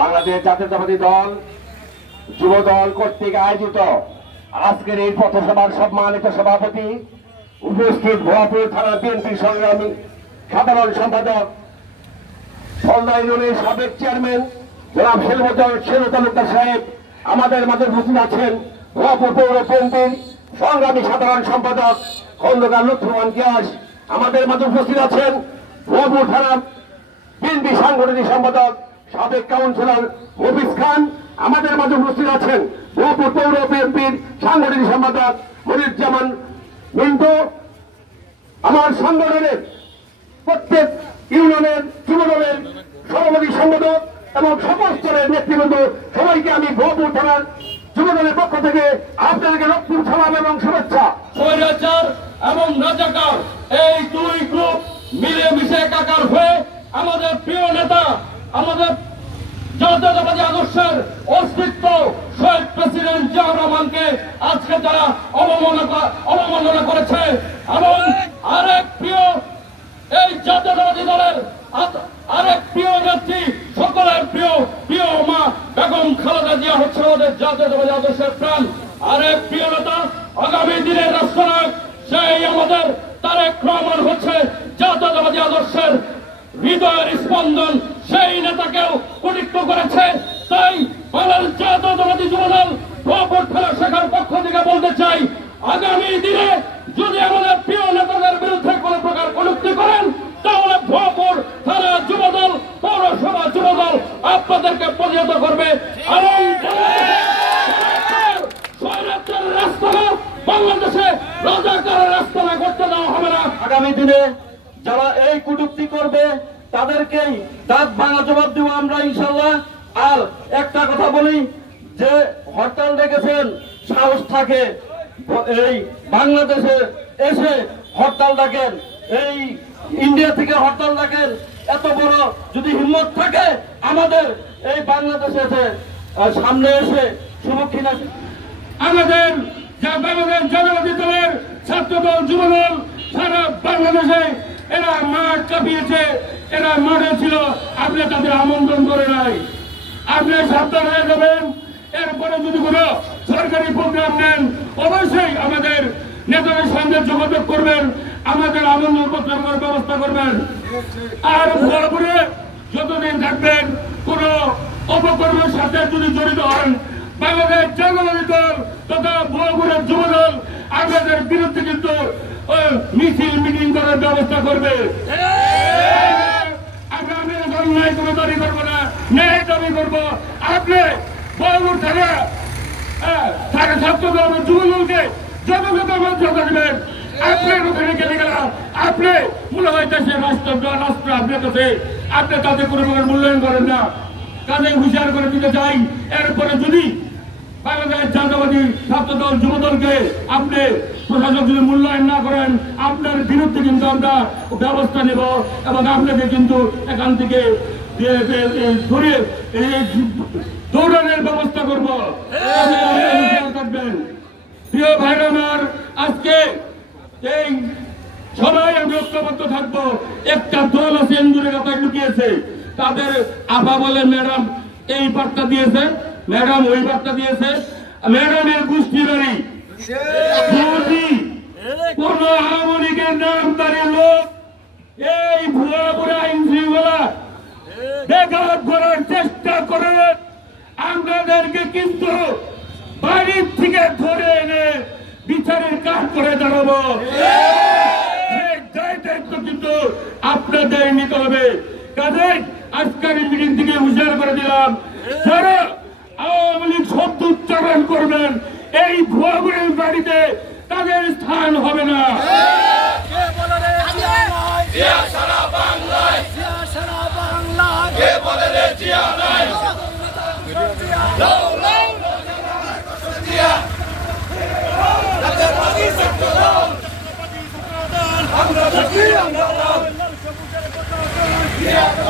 বাংলাদেশ জাতীয়তাবাদী দল যুব দল কর্তৃক আয়োজিত আজকের এই পথসভার সম্মানিত সভাপতি, উপস্থিত ভোলাপুর থানা বিএনপি সংগ্রামী সাধারণ সম্পাদক, ফলদা ইউনিয়নের সাবেক চেয়ারম্যান জনাব শের তালুকদার সাহেব আমাদের মাঝে উপস্থিত আছেন। ভোলাপুর পৌর বিএনপির সংগ্রামী সাধারণ সম্পাদক খন্দকার লুৎফুমান গিয়াস আমাদের মাঝে উপস্থিত আছেন। ভোলাপুর থানা বিএনপি সাংগঠনিক সম্পাদক সাবেক কাউন্সিলর মফিজ খান আমাদের মাঝে উপস্থিত আছেন। ভোলাপুর পৌর বিএনপির সাংগঠনিক সম্পাদক মনিরুজ্জামান মিন্টু, আমার সংগঠনের প্রত্যেক ইউনিয়নের যুবদলের সভাপতি সম্পাদক এবং সকল স্তরের নেতৃবৃন্দ, সবাইকে আমি ভোলাপুর থানার যুবদলের পক্ষ থেকে আপনাদেরকে রক্তুর সালাম এবং শুভেচ্ছা। স্বৈরাচার এবং রাজাকার এই দুই গ্রুপ মিলেমিশে একাকার হয়ে আমাদের প্রিয় নেতা, আমাদের জাতীয়তাবাদী আদর্শের অস্তিত্ব শহীদ প্রেসিডেন্ট জিয়াউর রহমানকে আজকে যারা অবমাননা করেছে এবং আরেক প্রিয় এই জাতীয়তাবাদী দলের আরেক প্রিয় নেত্রী, সকলের প্রিয় মা বেগম খালেদা জিয়া হচ্ছে আমাদের জাতীয়তাবাদী আদর্শের প্রাণ। আরেক প্রিয় নেতা, আগামী দিনের রাষ্ট্রনায়ক সেই আমাদের তারেক রহমান হচ্ছে জাতীয়তাবাদী আদর্শের হৃদয়ের স্পন্দন। সেই নেতাকেও কটাক্ষ করেছে। তাই বাংলাদেশ জাতীয়তাবাদী যুবদল ভোলাপুর থানা শাখার পক্ষ থেকে বলতে চাই, আগামী দিনে যদি আমাদের প্রিয় নেতাদের বিরুদ্ধে কোন প্রকার কটূক্তি করেন, তাহলে ভোলাপুর থানা যুবদল, পৌরসভা যুবদল আপনাদেরকে প্রতিহত করবে এবং রাস্তা বাংলাদেশে রাজাকারের রাস্তা করতে দেওয়া হবে না। আগামী দিনে যারা এই কটূক্তি করবে তাদেরকেই দাঁত ভাঙা জবাব দেব আমরা ইনশাল্লাহ। আর একটা কথা বলি, যে হরতাল ডেকেছেন, সাহস থাকে এই বাংলাদেশে এসে হরতাল ডাকেন, এই ইন্ডিয়া থেকে হরতাল ডাকেন, এত বড় যদি হিম্মত থাকে আমাদের এই বাংলাদেশে সামনে এসে সম্মুখীন আছে। আমাদের বাংলাদেশ জাতীয়তাবাদী দলের ছাত্রদল, যুবদল সারা বাংলাদেশে এরা মাঠ কাঁপিয়েছে, এরা মাঠে ছিল, আপনি তাদের আমন্ত্রণ করে নাই। আপনি সাবধান হয়ে যাবেন। এরপরে যদি কোনো সরকারি প্রোগ্রাম নেন, অবশ্যই আমাদের নেতাদের সঙ্গে যোগাযোগ করবেন, আমাদের আমন্ত্রণ পত্রের ব্যবস্থা করবেন। আর ভোলাপুরে যতদিন থাকবেন, কোন অপকর্মের সাথে যদি জড়িত হন, বাংলাদেশ জাতীয়তাবাদী দল তথা ভোলাপুরের যুবদল আপনাদের বিরুদ্ধে কিন্তু মিছিল মিটিং করার ব্যবস্থা করবে। আমরা অন্যায় কোনো দাবি করবো না, ন্যায় দাবি করবো। আপনি ভোলাপুর থানা ছাত্রদল, যুবদলকে যথাযথ মর্যাদা দেবেন। আপনার ওখানে গেলে গেলাম, আপনি মনে হয় দেশের রাষ্ট্র আপনার কাছে, আপনি তাদের কোনো প্রকার মূল্যায়ন করেন না। কাজে হুঁশিয়ার করে দিতে চাই, এরপরে যদি বাংলাদেশ জাতীয়তাবাদী ছাত্রদল, যুবদলকে আপনি প্রশাসক যদি মূল্যায়ন না করেন, আপনার বিরুদ্ধে কিন্তু আমরা ব্যবস্থা নেব এবং আপনাকে কিন্তু এখান থেকে ধরে দৌড়ানোর ব্যবস্থা করব। থাকবেন প্রিয় ভাইরা আমার, আজকে এই সবাই আমি ঐক্যবদ্ধ থাকবো। একটা দল আছে এন্দুরের কথা লুকিয়েছে, তাদের আপা বলে ম্যাডাম এই বার্তা দিয়েছে, ম্যাডাম ওই বার্তা দিয়েছে, ম্যাডামের গোষ্ঠী বাড়ি যদি কোন আওয়ামী লীগের নামধারী লোক এই ভুয়াপুরে আইন শৃঙ্খলা ব্যাঘাত করার চেষ্টা করে, আমাদেরকে কিন্তু বাড়ির থেকে ধরে এনে বিচারের কাজ করে দাঁড়াবো। দায়িত্ব কিন্তু আপনাদের নিতে হবে। কাজে আজকের মিটিং থেকে হুঁশিয়ার করে দিলাম, যারা আওয়ামী লীগ শব্দ উচ্চারণ করবেন এই ভুয়াপুরের বাড়িতে তাদের স্থান হবে না। সারা বাংলায় ফিরে আসতে